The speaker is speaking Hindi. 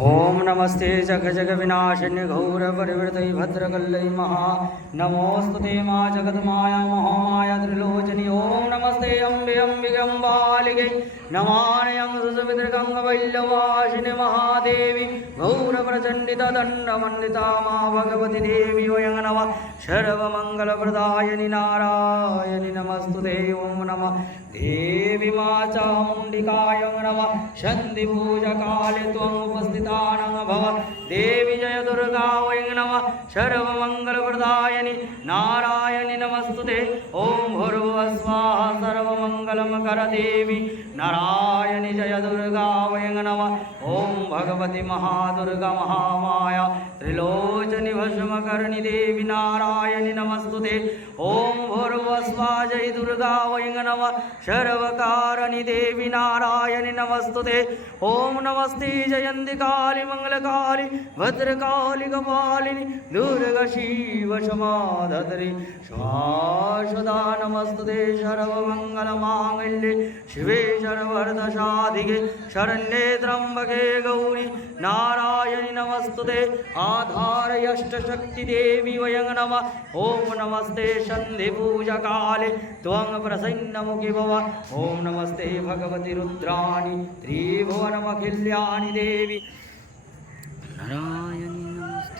ओम नमस्ते जग जग विनाशिनी घोर परिवृतै भद्रकल्लै महा नमोस्तुते मा जगन्माया महामाया त्रिलोचनी। ओम नमस्ते अम्बे अम्बिकम्बालिके नमाम्यहं सुसवितृकङ्गवैल्यवासिनि महादेवी गौरप्रचण्डिता दण्डमण्डिता मा भगवती देवी वयं नमः सर्वमङ्गलप्रदायिनि नारायणि नमस्तुते। ओम नमः देवी मा चामुण्डिकाय नमः शन्तिपूजकाले त्वम् उपस्थितानं भव देवी जय दुर्गा वै नमः सर्वमङ्गलप्रदायिनि नारायणि नमस्तुते। ओम भूर्भुवः स्वाहा सर्वमङ्गलं करदेवी नारायणि जय दुर्गा वै नमः। ओम भगवती महादुर्गा महामाया त्रिलोचनि भस्मकर्णि देवी नारायणि नमस्तुते। ओम भूर्भुवः स्वाहा जय दुर्गा वै नमः सर्वकारणि देवी नारायणि नमस्तुते। ओम नमस्ते जयन्ति काली मंगलकाली भद्रकाली कपालिनी दुर्गा शिव समाधत्री शाश्वता नमस्तुते। सर्वमङ्गलमाङ्गल्ये शिवे सर्वार्थसाधिके शरण्ये त्र्यम्बके गौरी नारायणि नमस्तुते। आधारयष्टशक्ति देवी वयं नमः। ओम नमस्ते सन्धिपूजकाले त्वं प्रसन्नमुखि भव। ओम नमस्ते भगवति रुद्राणि त्रिभुवनमखिल्यानि देवी नारायणि नमस्ते।